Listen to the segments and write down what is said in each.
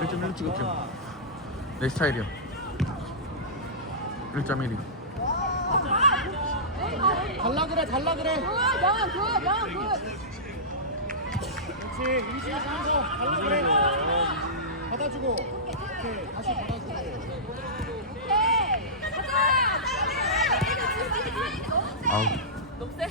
1.1 찍을게. 내 스타일이야. 1.1이. 달라 그래 달라 그래 명은 굿, 명은 굿. 그렇지 임시 상서 달라 그래 받아주고 오케이 다시 받아주고 오케이. 가자. 아우. 너무 세.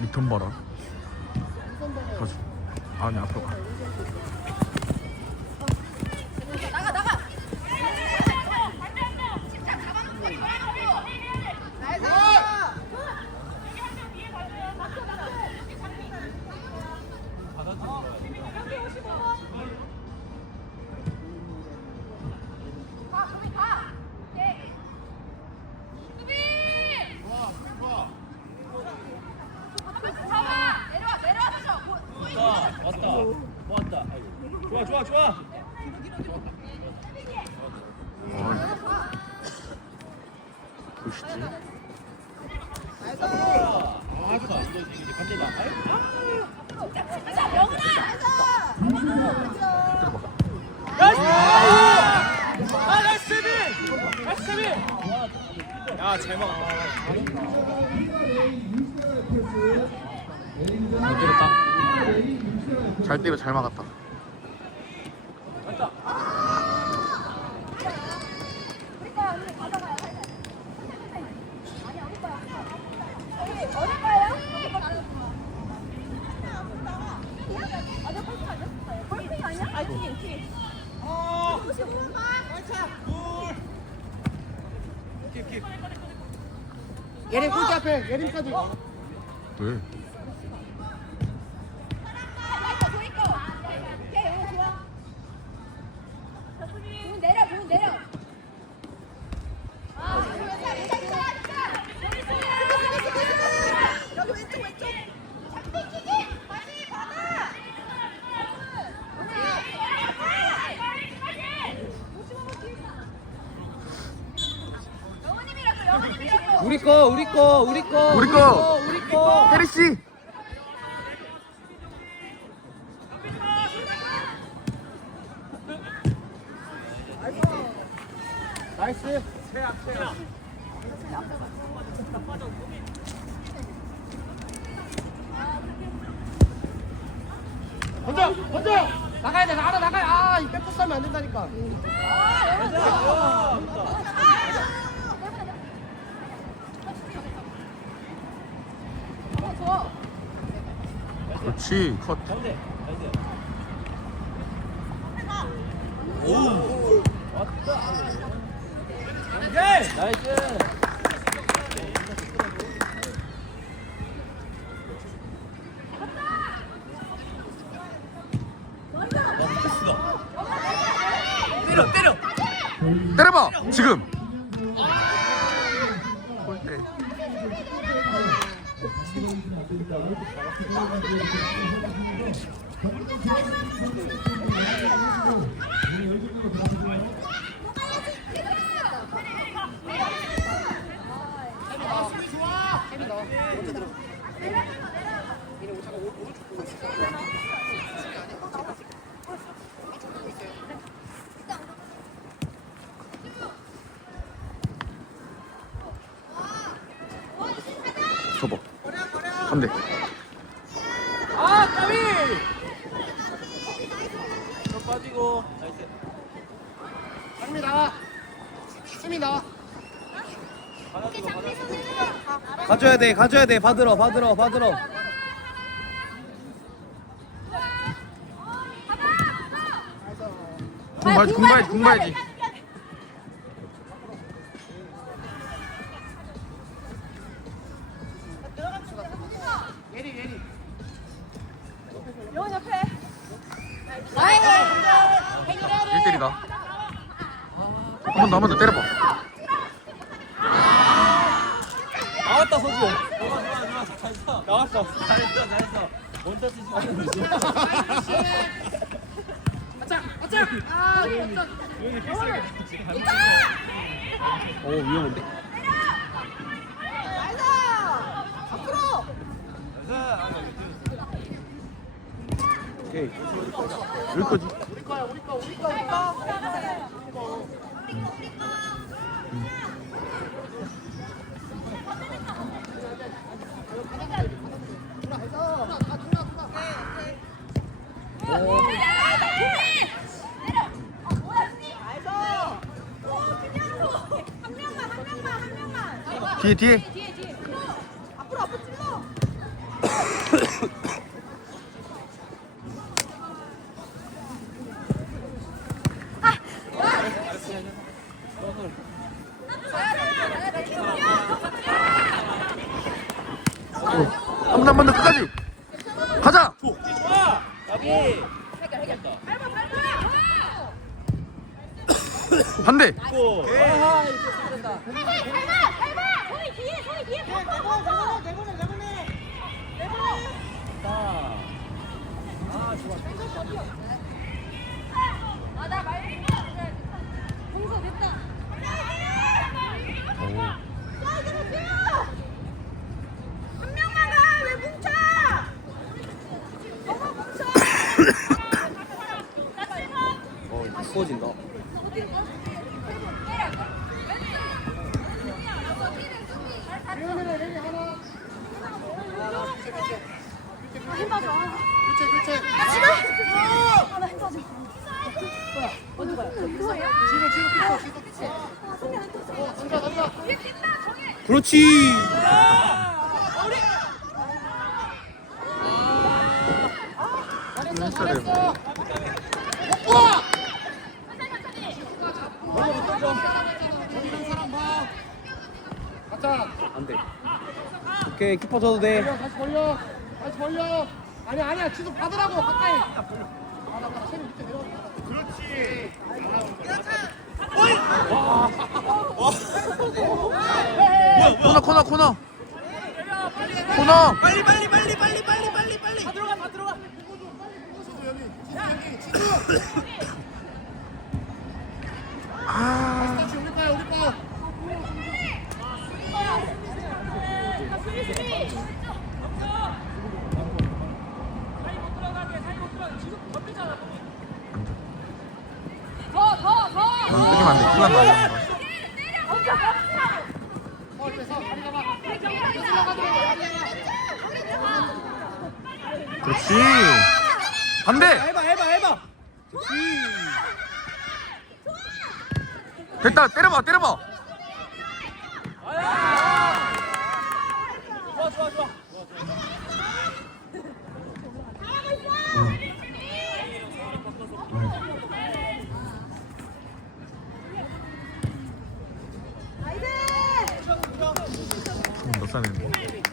리턴 봐라. 가자. 아니 앞으로 가. 좋아 좋아 좋아 아, 보시지. 아 좋다 이거 이제 반대다 가자, 명훈아. 아 나이스 세비 나이스 세비 야잘 때렸다. 잘 때려 잘 막았다. 우리 거야, 우리 가져가요. 아니, 우리 거야. 어디, 어디 거예요? 아니야, 펄핑 아니야? 펄핑 아니야? 아니, 튀김, 튀김. 어 95번 가. 킵킵 예림 골대 앞에 예림까지 왜? 내려, 내려. 아, 여기 왼쪽, 왼쪽. 잡고 끼기. 다시 받아. 영원님이라고, 영원님이라고. 우리 거 우리 거 우리 거 우리 거! 우리 거. 혜리 씨. 나이스. 던져 던져 나가야 돼 나가 나가야. 아이 백포 싸면 안 된다니까 어, 좋아. 그렇지. 컷. 오 왔다 오케이 나이스 때려 때려 때려봐. 지금. 줘봐 3대 아 까비! 저 빠지고. 나이스. 장미 나와. 수미 나와. 가져야 돼 가져야 돼. 받으러 받으러 받으러. 궁발 궁발 궁발지 한 번 더 때려봐. 나왔다 서주. 나왔어. 잘했어 잘했어. 원터치 지금. 아차 아차. 아 위험한데. 나이스. 앞으로. 오케이. 여기까지. 우리 거야 우리 거 우리 거 우리 거. 뒤에 뒤에. 뒤에 뒤에 앞으로 앞으로 찔러 한 번 한 번 더 끝까지. 가자. 좋아. 여기. 반대. 고. 아, 이거 된다. 밟아 밟아 밟아 소리 뒤에 소리 뒤에 밟아 내보내 너무 뭉쳐 어, 그렇지. 잘했어 잘했어. 잘했어 뽀뽀 가자 안 돼. 오케이, 키퍼 줘도 돼. 다시 벌려. 다시 벌려. 아니야 아니야. 지금 받으라고 가까이. 아나 나 체리 밑에 내려가 그렇지. 코너 코너 코너. 코너. 빨리, 빨리, 빨리, 빨리, 빨리, 빨리, 빨리. 다 들어가, 다 들어가. 지수 여기 아. 다시 우리 거야 우리 거 더더더 아, 뜯기면 안 돼. 시간 나야 거. 어 뺏어 다리 가봐 뺏으려고 하지 마 그렇지. 반대. 해봐, 해봐, 해봐. 됐다. 때려봐. 때려봐. 좋아, 좋아, 좋아. 몇 살인데?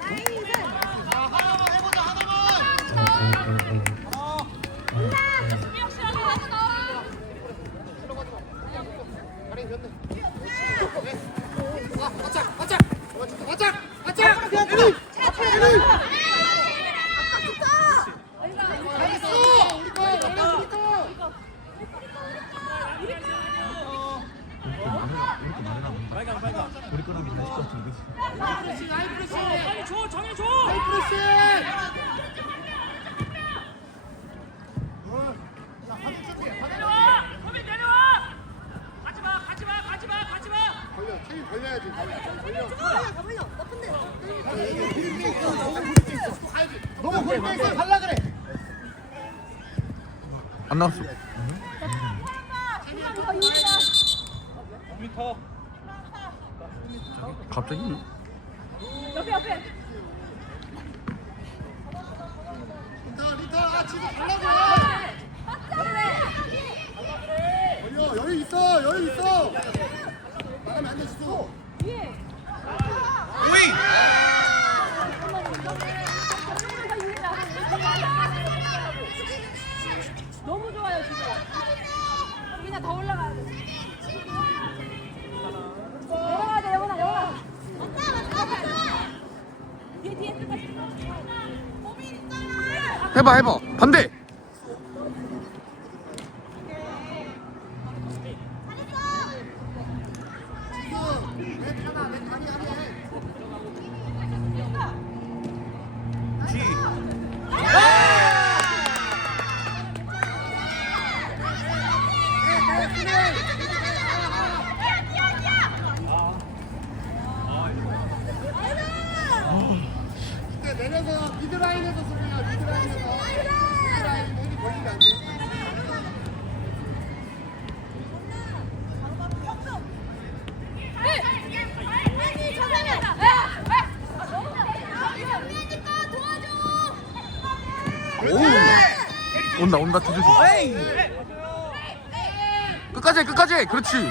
있어 갈라 그래 안 나왔어. 5m. 갑자기? 옆에 옆에 리타 아 지금 갈라 그래 걸려 여유 있어 여유 있어 나가면 안돼 지수 뒤에 오이. 너무 좋아요 지금 그냥 더 올라가야 돼 내려가야 돼 영원아 영원아 맞다 맞다 맞다 뒤에 뒤에 끝까지 해봐 해봐. 반대. 지수 내 편아 내 다리 하나 해 지. 내려서 미드라인에서 수비야 미드라인에서 미드라인 헤리 걸리면 안돼 오 온다 온다 에이! 끝까지 해, 끝까지 해. 그렇지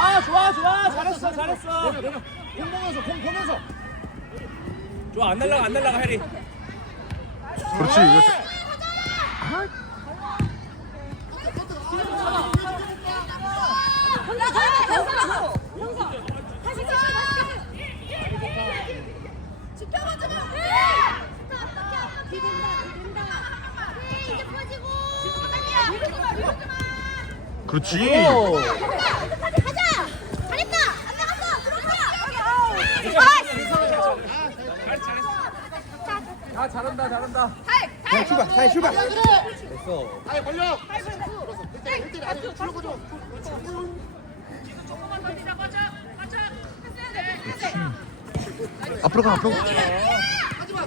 아, 좋아, 좋아. 잘했어, 잘했어. 내려 내려 공 보면서 공 보면서 좋아, 안 날라가, 안 날라가, 해리. 그렇지 이거 지켜봐주면 비빈다 비빈다 이제 퍼지고 밀어주마 밀어주마 그렇지 끝까지 가자 잘했다 안 나갔어 들어가 아, 잘한다, 잘한다. 자 출발 자 출발 됐어. 아예 벌려 그래서 1대1 1대1 아니 줄여거줘 앞으로 가 앞으로 가 하지마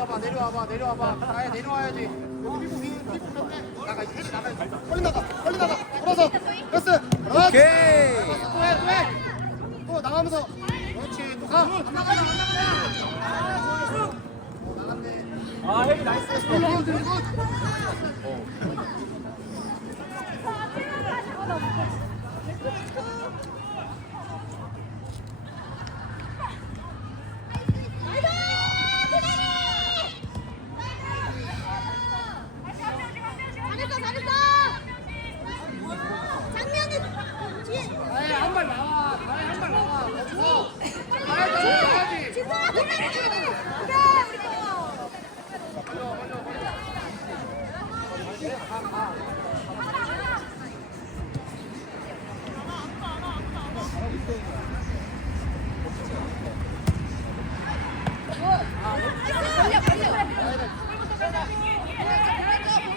내려와봐 내려와봐 내려와봐. 아예 내려와야지. 여기 피부 위 피부 나가 이제 나가 빨리 나가 빨리 나가. 돌아서. 패스. 그렇지 오케이. 또해 또해또 나가면서. 그렇지. 또가. 안 나가 안 나가 어 나갔네. 아, 나이스. 굿, 굿, 굿. 잘했어 잘했어 장면이 뒤에 아예 한발 나와 아예 한발 나와 거기서 아예 나와야지 진짜 그래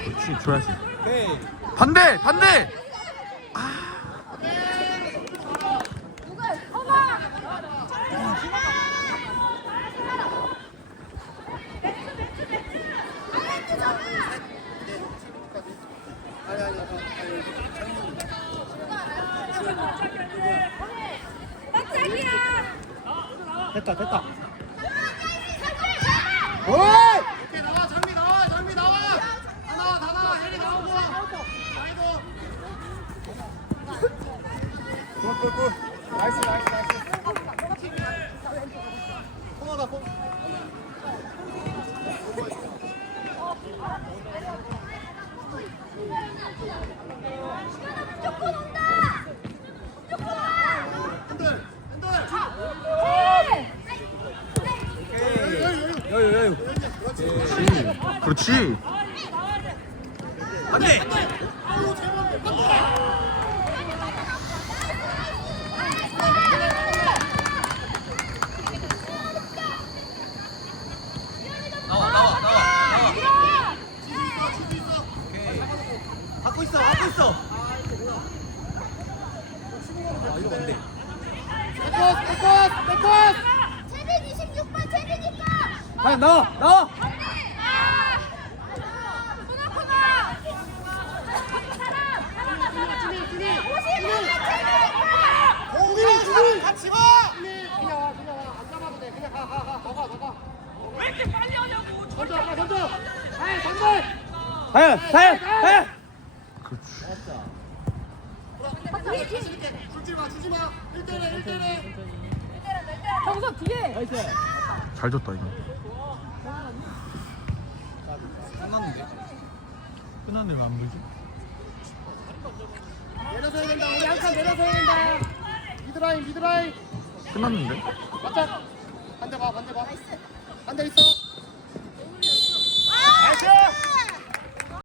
그렇지 줘야지 오케이. 반대 반대! 아니 아니 아니 됐다, 됐다. 오케이 나와 장미 나와 장미 나와. 다 나와 다 나와 혜리 나오고 아이고 굿굿굿. 나이스 나이스 나이스. 코너다 코무조건 온다 무조건 와 핸들 핸들 네. 여유 여유 여유, 여유. 그렇지 그렇지 안 돼. 나와, 나와, 나와, 나와. 오케이. 갖고 있어, 갖고 있어. 아, 이거 안 돼. 백코스 백코스 백코스 재빈 26번 재빈이니까 가영 나와, 나와. 코너 코너 사람 사람 사람 준비 준비 50번 재빈이니까 준비 준비 같이 와 그냥 와 그냥 와안 잡아도 돼 그냥 가가가더가더가 왜 이렇게 빨리 하냐고 던져 가 던져 아이 던져 다현 다현 다현 그렇지 주지 마 주지 마. 1대1 1대1 정석 뒤에. 나이스. 잘 줬다 이거. 끝났는데? 끝났는데 왜안 보이지? 내려서 해야 된다. 우리 한칸 내려서 해야 된다. 미드라인 미드라인. 끝났는데? 맞자 반대 봐 반대 봐. 반대 있어